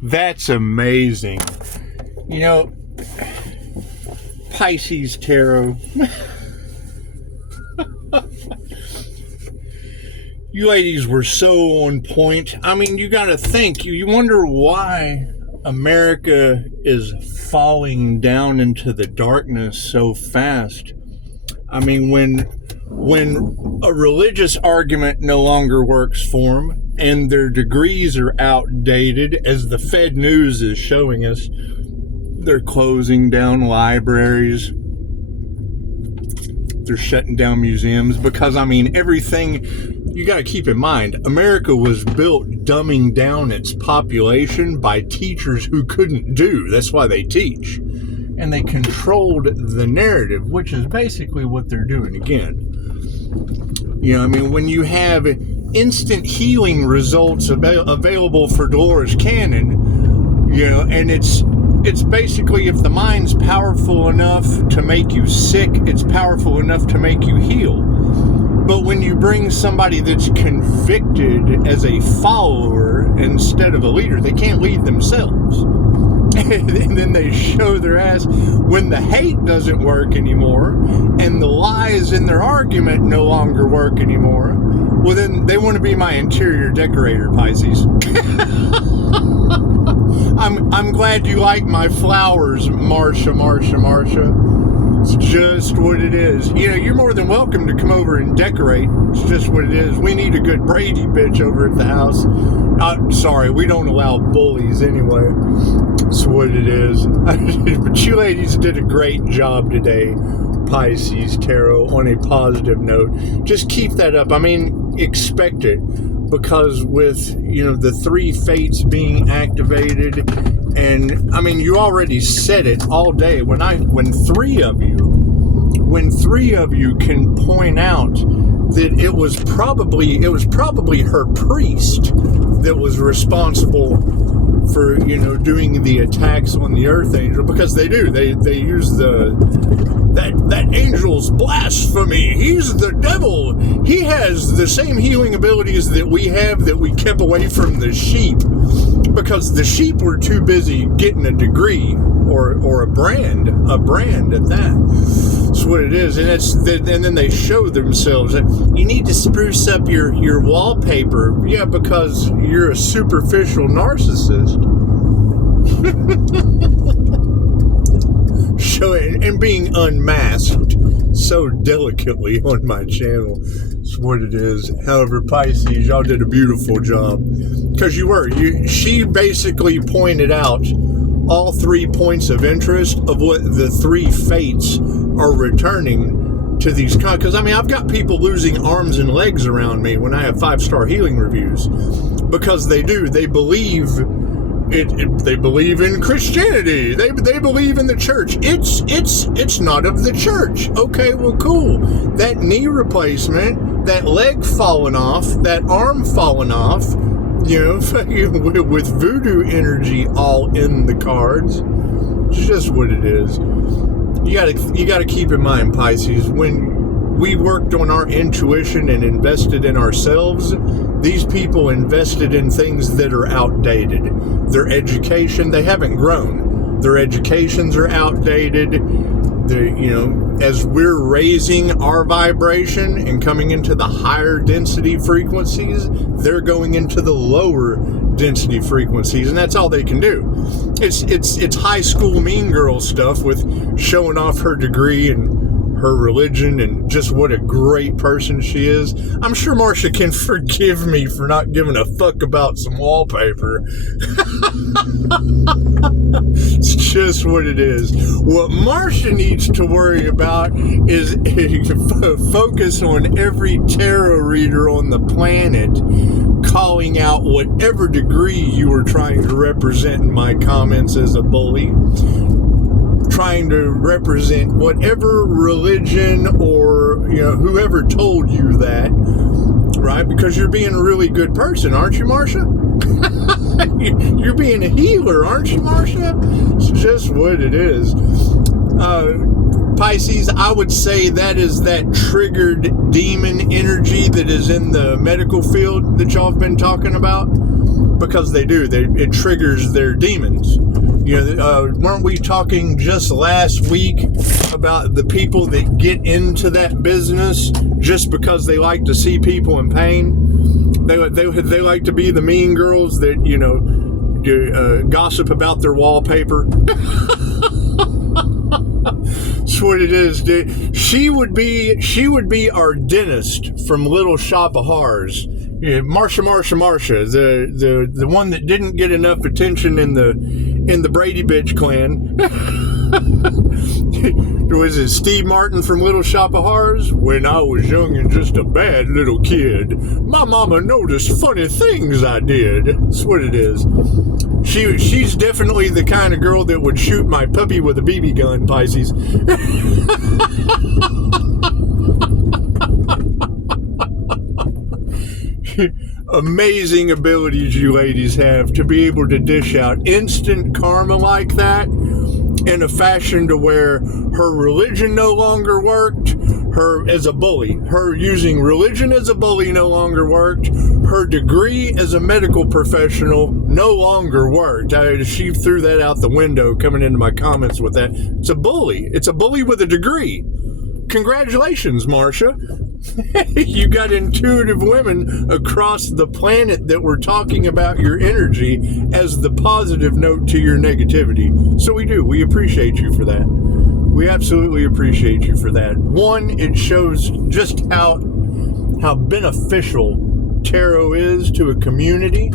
That's amazing. You know, Pisces Tarot. You ladies were so on point. I mean, you got to think. You wonder why America is falling down into the darkness so fast. I mean, when a religious argument no longer works for them and their degrees are outdated, as the Fed News is showing us, they're closing down libraries. They're shutting down museums because, I mean, everything, you got to keep in mind, America was built dumbing down its population by teachers who couldn't do. That's why they teach. And they controlled the narrative, which is basically what they're doing again. You know, I mean, when you have instant healing results available for Dolores Cannon, you know, and it's basically, if the mind's powerful enough to make you sick, it's powerful enough to make you heal. But when you bring somebody that's convicted as a follower instead of a leader, they can't lead themselves. And then they show their ass when the hate doesn't work anymore and the lies in their argument no longer work anymore. Well, then they want to be my interior decorator, Pisces. I'm glad you like my flowers, Marsha. It's just what it is. You know, you're more than welcome to come over and decorate. It's just what it is. We need a good Brady bitch over at the house. Sorry, we don't allow bullies anyway. That's what it is. But you ladies did a great job today, Pisces Tarot, on a positive note. Just keep that up. I mean, expect it. Because with, you know, the three fates being activated, and I mean, you already said it all day. When three of you can point out that it was probably her priest that was responsible for, you know, doing the attacks on the Earth Angel, because they use that angel's blasphemy. He's the devil. He has the same healing abilities that we have that we kept away from the sheep, because the sheep were too busy getting a degree or a brand at that. That's what it is. And then they show themselves that you need to spruce up your wallpaper. Yeah, because you're a superficial narcissist. Show it and being unmasked so delicately on my channel. That's what it is. However, Pisces, y'all did a beautiful job, because she basically pointed out all 3 points of interest of what the 3 fates are returning to these, because I mean, I've got people losing arms and legs around me when I have 5-star healing reviews, because they believe they believe in Christianity. They believe in the church. It's not of the church. Okay, well, cool. That knee replacement, that leg falling off, that arm falling off, you know, with voodoo energy all in the cards. It's just what it is. You gotta keep in mind, Pisces, when we worked on our intuition and invested in ourselves, these people invested in things that are outdated. Their education, they haven't grown. Their educations are outdated. You know, as we're raising our vibration and coming into the higher density frequencies, they're going into the lower density frequencies, and that's all they can do. It's high school mean girl stuff with showing off her degree and her religion and just what a great person she is. I'm sure Marsha can forgive me for not giving a fuck about some wallpaper. It's just what it is. What Marsha needs to worry about is focus on every tarot reader on the planet calling out whatever degree you were trying to represent in my comments as a bully, trying to represent whatever religion or, you know, whoever told you that, right? Because you're being a really good person, aren't you, Marsha? You're being a healer, aren't you, Marsha? It's just what it is. Pisces, I would say that is that triggered demon energy that is in the medical field that y'all have been talking about. because they do. It triggers their demons. Weren't we talking just last week about the people that get into that business just because they like to see people in pain? They like to be the mean girls that, gossip about their wallpaper. That's what it is, dude. She would be our dentist from Little Shop of Horrors. Yeah, Marsha, the one that didn't get enough attention in the Brady Bitch clan. Was it Steve Martin from Little Shop of Horrors? When I was young and just a bad little kid, my mama noticed funny things I did. That's what it is. She's definitely the kind of girl that would shoot my puppy with a BB gun, Pisces. Amazing abilities you ladies have to be able to dish out instant karma like that in a fashion to where her religion no longer worked, her as a bully, her using religion as a bully no longer worked, her degree as a medical professional no longer worked. She threw that out the window coming into my comments with that. It's a bully. It's a bully with a degree. Congratulations, Marsha. You got intuitive women across the planet that were talking about your energy as the positive note to your negativity. So we do. We appreciate you for that. We absolutely appreciate you for that. One, it shows just how beneficial tarot is to a community,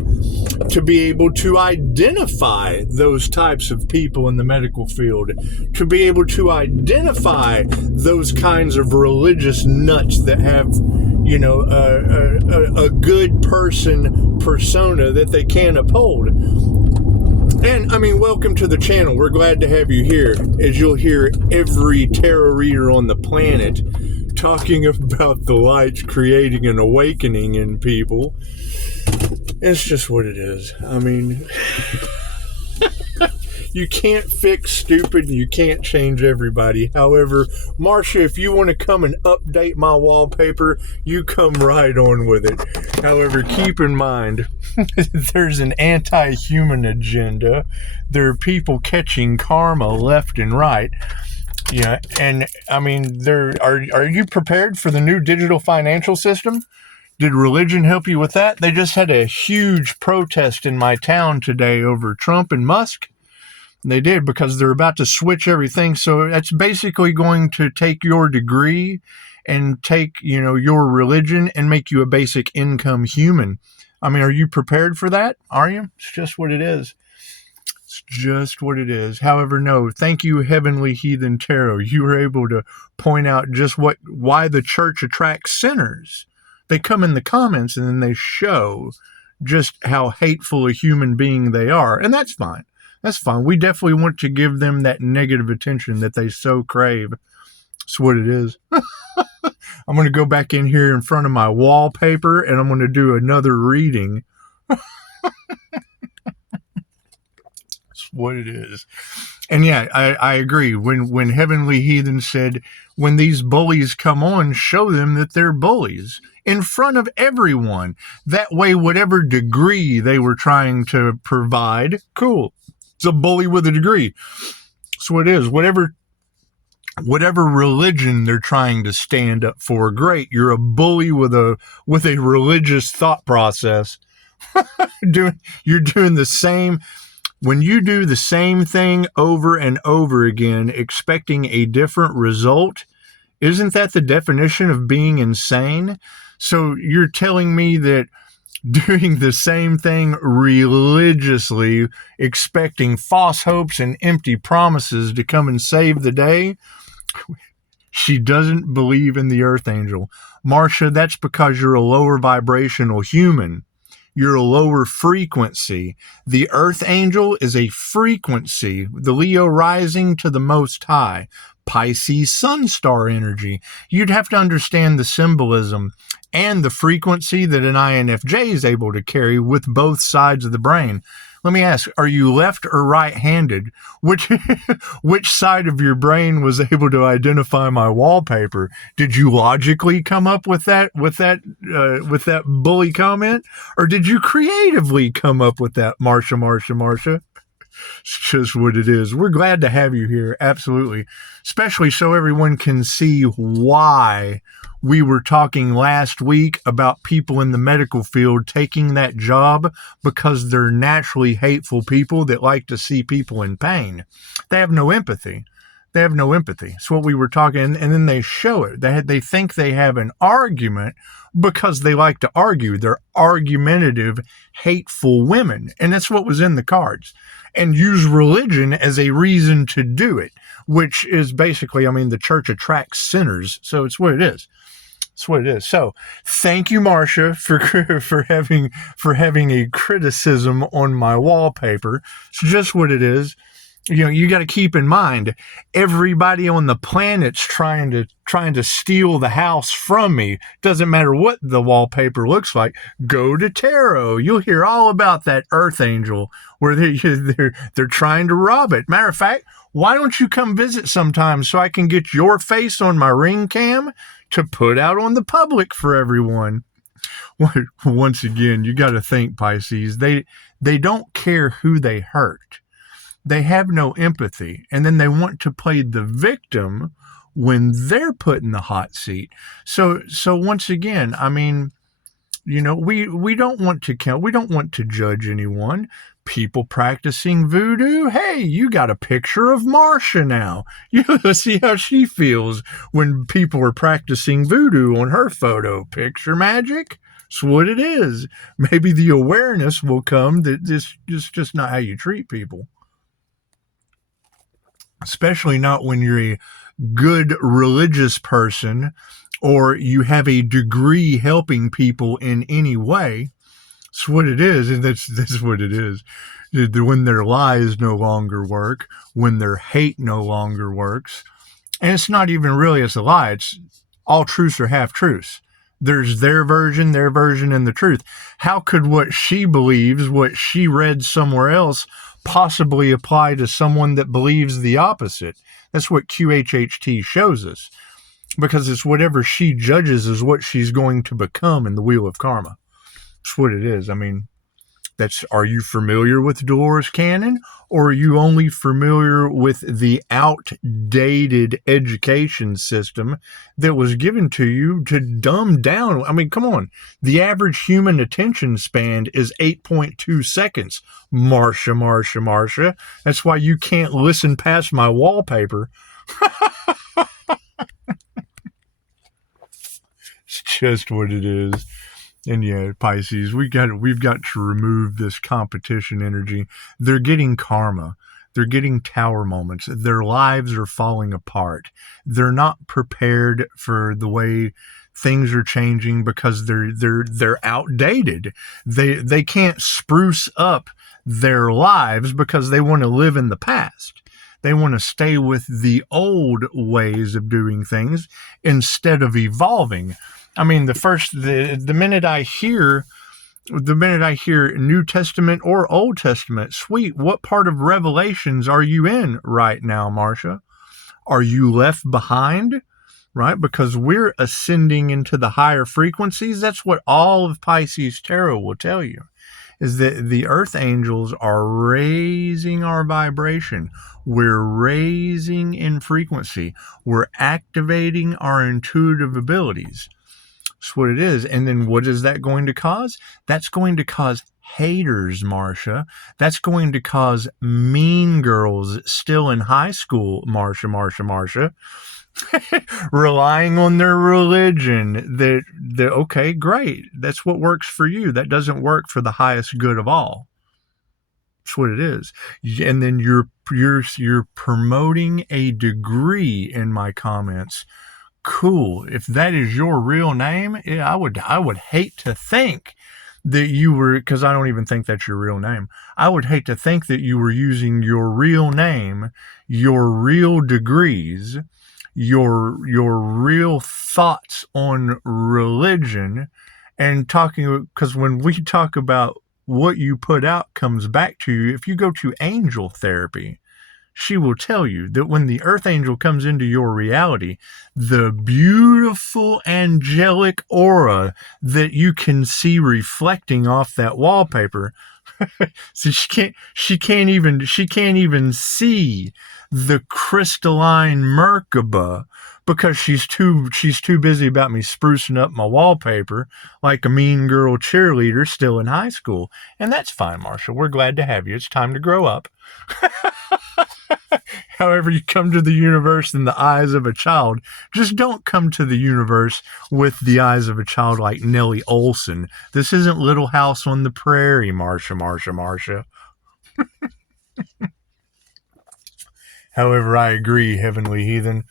to be able to identify those types of people in the medical field, to be able to identify those kinds of religious nuts that have, a good person persona that they can uphold. And, welcome to the channel. We're glad to have you here, as you'll hear every tarot reader on the planet talking about the light creating an awakening in people. It's just what it is. You can't fix stupid, and you can't change everybody. However, Marsha, if you want to come and update my wallpaper, you come right on with it. However, keep in mind, there's an anti-human agenda. There are people catching karma left and right. Yeah, and are you prepared for the new digital financial system? Did religion help you with that? They just had a huge protest in my town today over Trump and Musk. They did, because they're about to switch everything. So that's basically going to take your degree and take, your religion and make you a basic income human. Are you prepared for that? Are you? It's just what it is. It's just what it is. However, no, thank you, Heavenly Heathen Tarot. You were able to point out just why the church attracts sinners. They come in the comments and then they show just how hateful a human being they are. And that's fine. That's fine. We definitely want to give them that negative attention that they so crave. That's what it is. I'm going to go back in here in front of my wallpaper and I'm going to do another reading. What it is. And yeah, I agree. When Heavenly Heathen said, when these bullies come on, show them that they're bullies in front of everyone. That way, whatever degree they were trying to provide, cool. It's a bully with a degree. That's what it is. Whatever religion they're trying to stand up for, great. You're a bully with a religious thought process. You're doing the same. When you do the same thing over and over again, expecting a different result, isn't that the definition of being insane? So you're telling me that doing the same thing religiously, expecting false hopes and empty promises to come and save the day? She doesn't believe in the Earth Angel. Marsha, that's because you're a lower vibrational human. You're a lower frequency. The Earth Angel is a frequency, the Leo rising to the Most High, Pisces Sun Star energy. You'd have to understand the symbolism and the frequency that an INFJ is able to carry with both sides of the brain. Let me ask, are you left or right-handed? Which which side of your brain was able to identify my wallpaper? Did you logically come up with that bully comment, or did you creatively come up with that, Marsha? It's just what it is. We're glad to have you here. Absolutely. Especially so everyone can see why we were talking last week about people in the medical field taking that job because they're naturally hateful people that like to see people in pain. They have no empathy. It's what we were talking, and then they show it. They think they have an argument because they like to argue. They're argumentative, hateful women, and that's what was in the cards. And use religion as a reason to do it, which is basically, the church attracts sinners, so it's what it is. So thank you, Marsha, for having a criticism on my wallpaper. It's just what it is. You got to keep in mind, everybody on the planet's trying to steal the house from me. Doesn't matter what the wallpaper looks like. Go to tarot. You'll hear all about that Earth Angel where they're trying to rob it. Matter of fact, why don't you come visit sometime so I can get your face on my ring cam to put out on the public for everyone? Once again, you got to think, Pisces. They don't care who they hurt. They have no empathy, and then they want to play the victim when they're put in the hot seat. So once again, we don't want to count. We don't want to judge anyone. People practicing voodoo. Hey, you got a picture of Marsha now. You see how she feels when people are practicing voodoo on her photo. Picture magic. It's what it is. Maybe the awareness will come that this is just not how you treat people. Especially not when you're a good religious person or you have a degree helping people in any way. It's what it is, and that's what it is. When their lies no longer work, when their hate no longer works, and it's not even really as a lie. It's all truths are half truths. There's their version, and the truth. How could what she believes, what she read somewhere else, possibly apply to someone that believes the opposite? That's what QHHT shows us, because it's whatever she judges is what she's going to become in the wheel of karma. That's what it is. Are you familiar with Dolores Cannon, or are you only familiar with the outdated education system that was given to you to dumb down? Come on. The average human attention span is 8.2 seconds. Marsha. That's why you can't listen past my wallpaper. It's just what it is. And yeah, Pisces, we've got to remove this competition energy. They're getting karma. They're getting tower moments. Their lives are falling apart. They're not prepared for the way things are changing because they're outdated. They can't spruce up their lives because they want to live in the past. They want to stay with the old ways of doing things instead of evolving. The minute I hear New Testament or Old Testament, sweet, what part of Revelations are you in right now, Marsha? Are you left behind? Right? Because we're ascending into the higher frequencies. That's what all of Pisces Tarot will tell you, is that the Earth Angels are raising our vibration. We're raising in frequency. We're activating our intuitive abilities. That's what it is. And then what is that going to cause? That's going to cause haters, Marsha. That's going to cause mean girls still in high school, Marsha. Relying on their religion. Okay, great. That's what works for you. That doesn't work for the highest good of all. That's what it is. And then you're promoting a degree in my comments. Cool. If that is your real name, I would hate to think that you were, because I don't even think that's your real name. I would hate to think that you were using your real name, your real degrees, your real thoughts on religion, and talking, because when we talk about what you put out comes back to you. If you go to angel therapy, she will tell you that when the earth angel comes into your reality, the beautiful angelic aura that you can see reflecting off that wallpaper. So she can't even see the crystalline Merkaba because she's too busy about me sprucing up my wallpaper like a mean girl cheerleader still in high school. And that's fine, Marsha. We're glad to have you. It's time to grow up. However, you come to the universe in the eyes of a child. Just don't come to the universe with the eyes of a child like Nellie Olson. This isn't Little House on the Prairie, Marsha. However, I agree, Heavenly Heathen.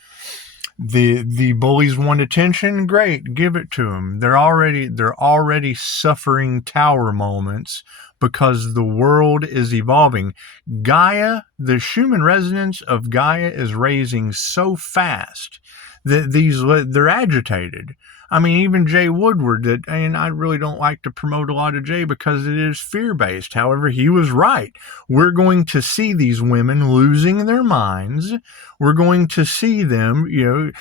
The bullies want attention. Great, give it to them. They're already suffering tower moments because the world is evolving. Gaia, the Schumann resonance of Gaia is raising so fast that they're agitated. I mean, even Jay Woodward, and I really don't like to promote a lot of Jay because it is fear-based. However, he was right. We're going to see these women losing their minds. We're going to see them,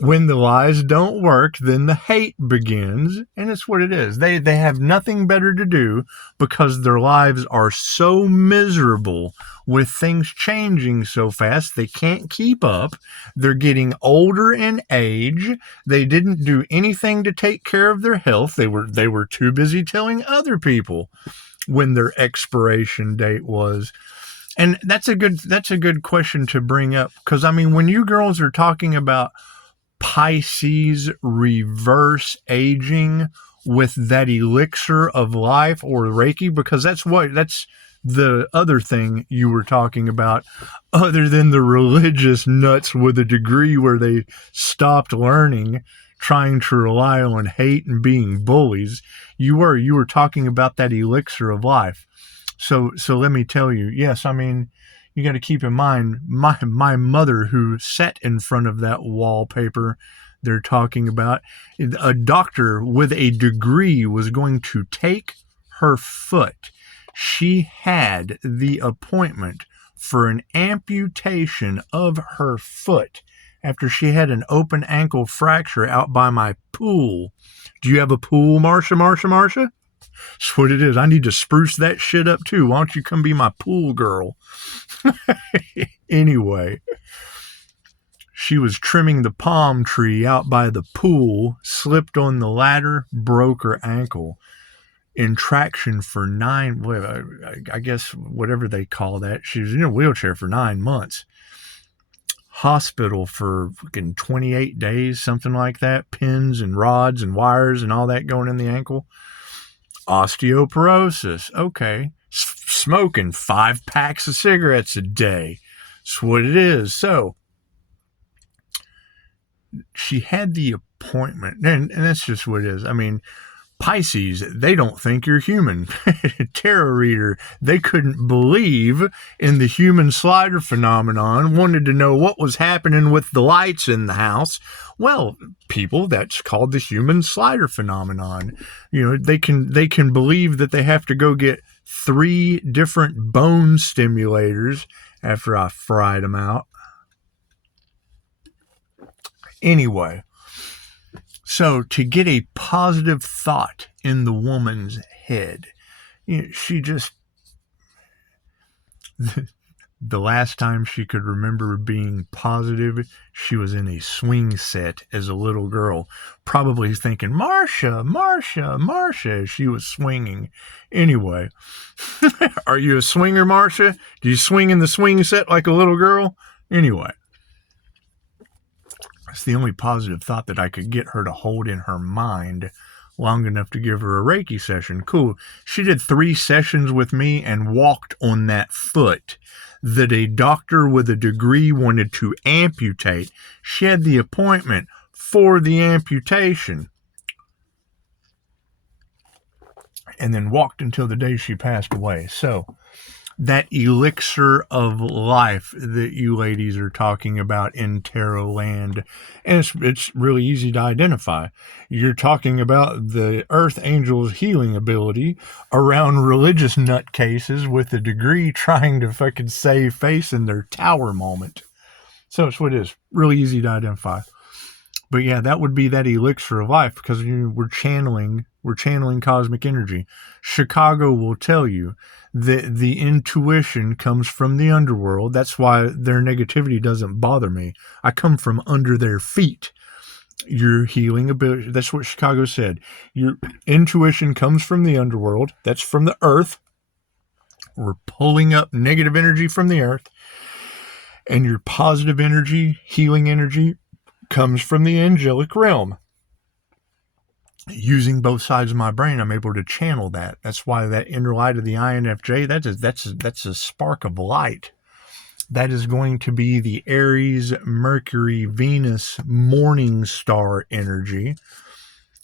when the lies don't work, then the hate begins, and it's what it is. They have nothing better to do because their lives are so miserable with things changing so fast. They can't keep up. They're getting older in age. They didn't do anything to take care of their health. They were too busy telling other people when their expiration date was. And that's a good question to bring up, because I mean, when you girls are talking about Pisces reverse aging with that elixir of life or Reiki, because that's the other thing you were talking about, other than the religious nuts with a degree where they stopped learning, trying to rely on hate and being bullies. You were talking about that elixir of life. So let me tell you, yes, I mean, you got to keep in mind, my mother, who sat in front of that wallpaper they're talking about, a doctor with a degree was going to take her foot. She had the appointment for an amputation of her foot after she had an open ankle fracture out by my pool. Do you have a pool, Marsha? That's what it is. I need to spruce that shit up too. Why don't you come be my pool girl? Anyway, she was trimming the palm tree out by the pool, slipped on the ladder, broke her ankle. In traction for I guess whatever they call that. She was in a wheelchair for 9 months. Hospital for fucking 28 days, something like that. Pins and rods and wires and all that going in the ankle. Osteoporosis. Okay. Smoking 5 packs of cigarettes a day. That's what it is. So she had the appointment, and that's just what it is. I mean, Pisces, they don't think you're human. Tarot reader, they couldn't believe in the human slider phenomenon, wanted to know what was happening with the lights in the house. Well, people, that's called the human slider phenomenon. They can believe that they have to go get 3 different bone stimulators after I fried them out. Anyway, so to get a positive thought in the woman's head, she just, the last time she could remember being positive, she was in a swing set as a little girl, probably thinking, Marsha, as she was swinging. Anyway, are you a swinger, Marsha? Do you swing in the swing set like a little girl? Anyway. It's the only positive thought that I could get her to hold in her mind long enough to give her a Reiki session. Cool. She did 3 sessions with me and walked on that foot that a doctor with a degree wanted to amputate. She had the appointment for the amputation and then walked until the day she passed away. So that elixir of life that you ladies are talking about in tarot land. And it's really easy to identify. You're talking about the Earth Angel's healing ability around religious nutcases with a degree trying to fucking save face in their tower moment. So it's what it is. Really easy to identify. But yeah, that would be that elixir of life, because we're channeling cosmic energy. Chicago will tell you that the intuition comes from the underworld. That's why their negativity doesn't bother me. I come from under their feet. Your healing ability, that's what Chicago said. Your intuition comes from the underworld. That's from the earth. We're pulling up negative energy from the earth. And your positive energy, healing energy, comes from the angelic realm. Using both sides of my brain, I'm able to channel that. That's why that inner light of the INFJ, that's a spark of light. That is going to be the Aries, Mercury, Venus, Mourning star energy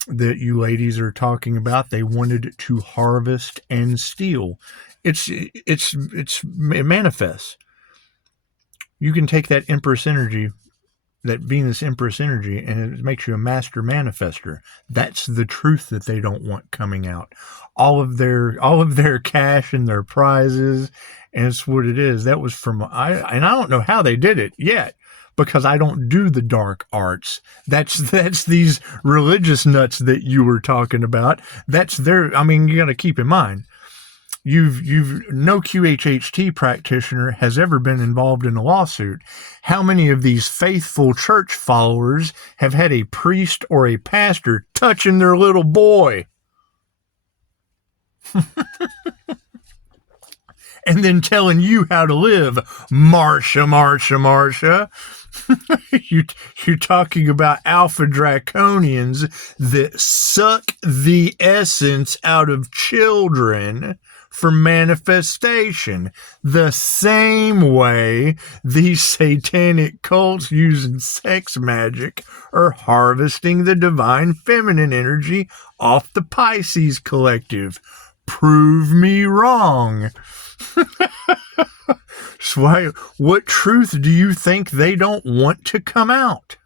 that you ladies are talking about. They wanted to harvest and steal. It manifests. You can take that Empress energy, that Venus Empress energy, and it makes you a master manifester. That's the truth that they don't want coming out. All of their cash and their prizes, and it's what it is. That was from I don't know how they did it yet, because I don't do the dark arts. That's these religious nuts that you were talking about. That's their. I mean, you got to keep in mind. No QHHT practitioner has ever been involved in a lawsuit. How many of these faithful church followers have had a priest or a pastor touching their little boy? And then telling you how to live, Marsha. You're talking about alpha draconians that suck the essence out of children for manifestation, the same way these satanic cults using sex magic are harvesting the divine feminine energy off the Pisces collective. Prove me wrong. So what truth do you think they don't want to come out?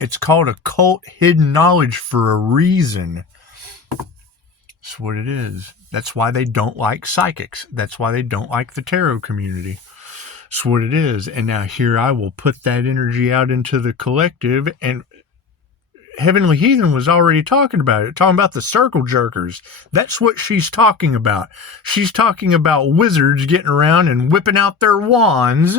It's called occult hidden knowledge for a reason. That's what it is. That's why they don't like psychics. That's why they don't like the tarot community. That's what it is. And now here I will put that energy out into the collective, and Heavenly Heathen was already talking about it, talking about the circle jerkers. That's what she's talking about. She's talking about wizards getting around and whipping out their wands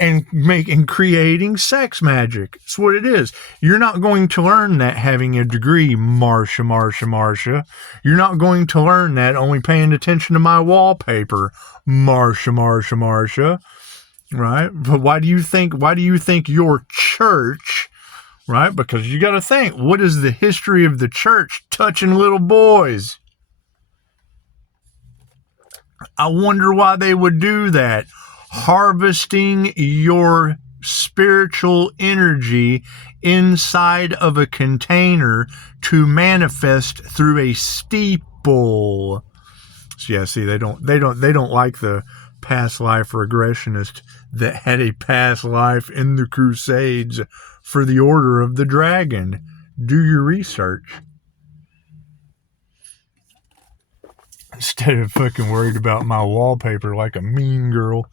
and creating sex magic. That's what it is. You're not going to learn that having a degree, Marsha. You're not going to learn that only paying attention to my wallpaper, Marsha. Right? But why do you think your church, right? Because you got to think, what is the history of the church touching little boys? I wonder why they would do that. Harvesting your spiritual energy inside of a container to manifest through a steeple. So yeah, see, they don't like the past life regressionist that had a past life in the Crusades for the Order of the Dragon. Do your research. Instead of fucking worried about my wallpaper like a mean girl.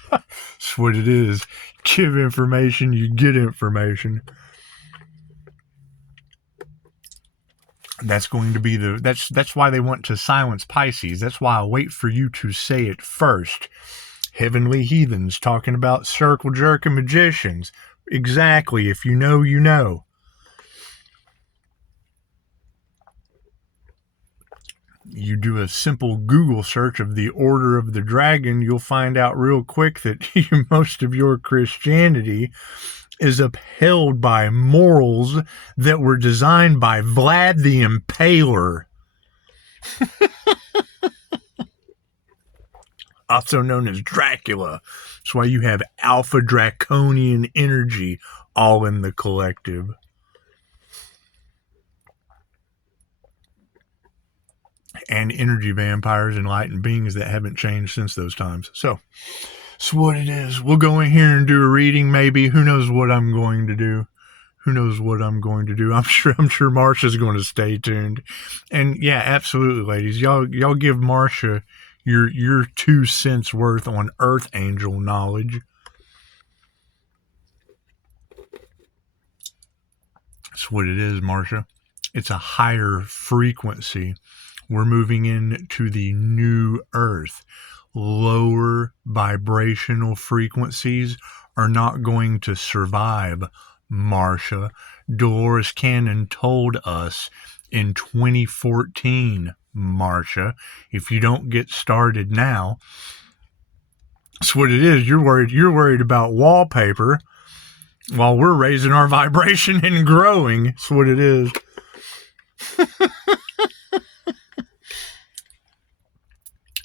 That's what it is. Give information, you get information. That's going to be that's why they want to silence Pisces. That's why I wait for you to say it first. Heavenly Heathens talking about circle jerking magicians. Exactly. If you know, you know. You do a simple Google search of the Order of the Dragon, you'll find out real quick that most of your Christianity is upheld by morals that were designed by Vlad the Impaler. Also known as Dracula. That's why you have alpha draconian energy all in the collective. and energy vampires, enlightened beings that haven't changed since those times. So it's what it is. We'll go in here and do a reading, maybe. Who knows what I'm going to do? Who knows what I'm going to do? I'm sure Marsha's going to stay tuned. And yeah, absolutely, ladies. Y'all give Marsha your 2 cents worth on Earth Angel knowledge. That's what it is, Marsha. It's a higher frequency. We're moving into the new Earth. Lower vibrational frequencies are not going to survive, Marsha. Dolores Cannon told us in 2014, Marsha, if you don't get started now, that's what it is. You're worried about wallpaper while we're raising our vibration and growing. That's what it is.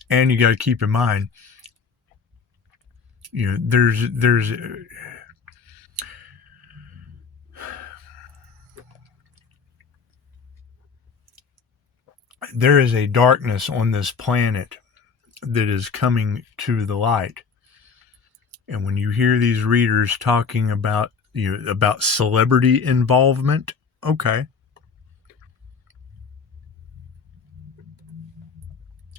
And you got to keep in mind, you know, there is a darkness on this planet that is coming to the light. And when you hear these readers talking about, you know, about celebrity involvement, okay.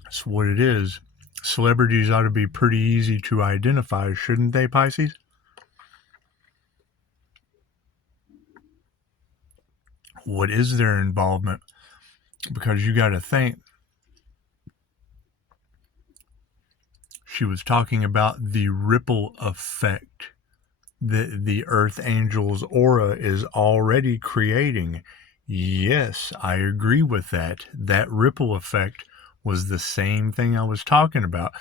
That's what it is. Celebrities ought to be pretty easy to identify, shouldn't they, Pisces? What is their involvement? Because you got to think, she was talking about the ripple effect that the Earth Angel's aura is already creating. Yes, I agree with that. That ripple effect was the same thing I was talking about.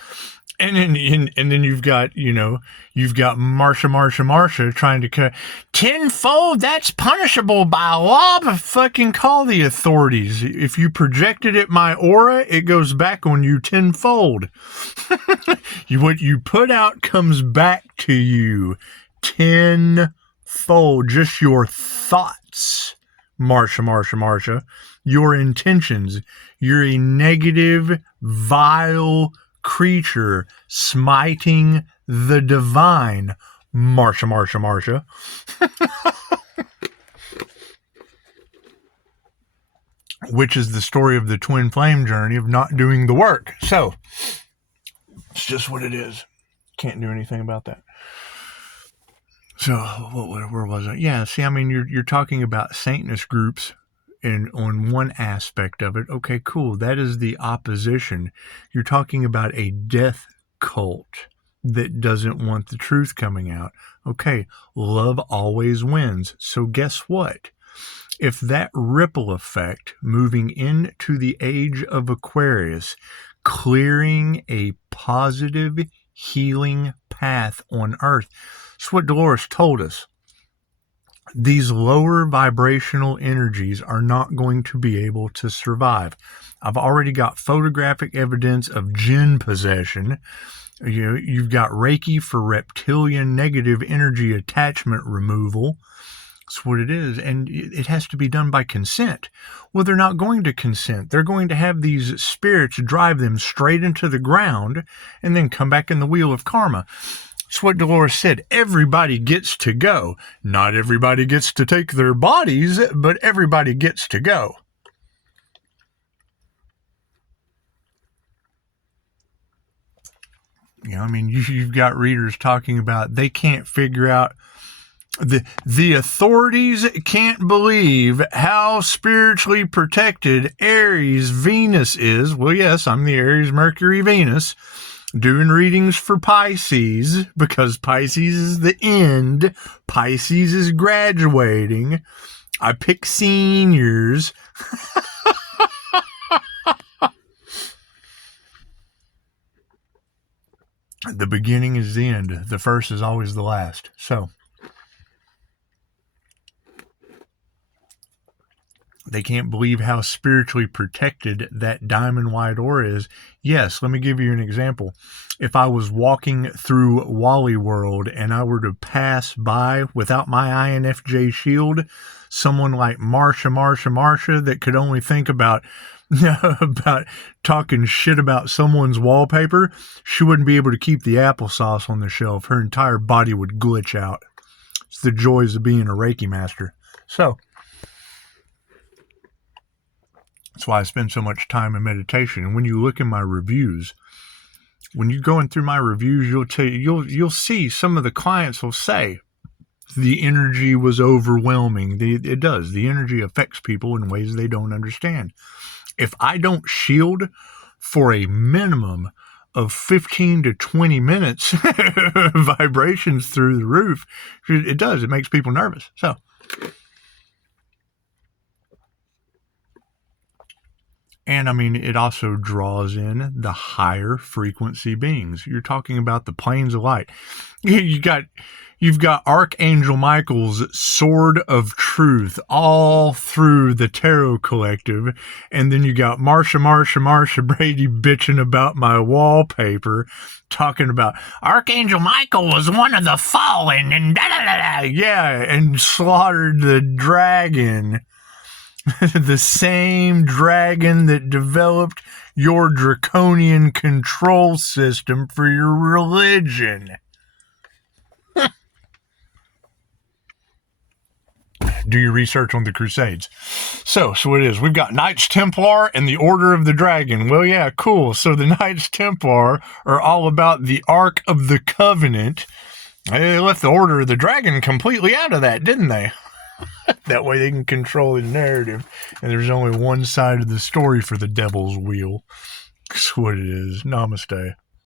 And then you've got, you know, you've got Marsha trying to cut tenfold. That's punishable by law. But fucking call the authorities. If you projected at my aura, it goes back on you tenfold. What you put out comes back to you tenfold. Just your thoughts, Marsha. Your intentions. You're a negative, vile creature smiting the divine, Marsha. Which is the story of the twin flame journey of not doing the work. So it's just what it is. Can't do anything about that. So where was I? Yeah, see, I mean, you're talking about Satanist groups. And on one aspect of it, okay, cool. That is the opposition. You're talking about a death cult that doesn't want the truth coming out. Okay, love always wins. So guess what? If that ripple effect moving into the age of Aquarius, clearing a positive healing path on Earth, that's what Dolores told us. These lower vibrational energies are not going to be able to survive. I've already got photographic evidence of jinn possession. You've got Reiki for reptilian negative energy attachment removal. That's what it is. And it has to be done by consent. Well, they're not going to consent. They're going to have these spirits drive them straight into the ground and then come back in the wheel of karma. That's what Dolores said. Everybody gets to go. Not everybody gets to take their bodies, but everybody gets to go. You know, I mean, you've got readers talking about they can't figure out, the authorities can't believe how spiritually protected Aries Venus is. Well, yes, I'm the Aries Mercury Venus. Doing readings for Pisces because Pisces is the end. Pisces is graduating. I pick seniors. The beginning is the end. The first is always the last. So They can't believe how spiritually protected that diamond white aura is. Yes, let me give you an example. If I was walking through Wally World and I were to pass by without my INFJ shield, someone like Marsha that could only think about about talking shit about someone's wallpaper, she wouldn't be able to keep the applesauce on the shelf. Her entire body would glitch out. It's the joys of being a Reiki master. So, that's why I spend so much time in meditation. And when you look in my reviews, when you're going through my reviews, you'll see some of the clients will say the energy was overwhelming. It does. The energy affects people in ways they don't understand. If I don't shield for a minimum of 15 to 20 minutes, vibrations through the roof, it does. It makes people nervous. So, and I mean, it also draws in the higher frequency beings. You're talking about the planes of light. You've got Archangel Michael's sword of truth all through the Tarot Collective. And then you got Marsha Brady bitching about my wallpaper, talking about Archangel Michael was one of the fallen and da-da-da-da. Yeah, and slaughtered the dragon. The same dragon that developed your draconian control system for your religion. Do your research on the Crusades. So it is. We've got Knights Templar and the Order of the Dragon. Well, yeah, cool. So the Knights Templar are all about the Ark of the Covenant. They left the Order of the Dragon completely out of that, didn't they? That way they can control the narrative. And there's only one side of the story for the Devil's Wheel. That's what it is. Namaste.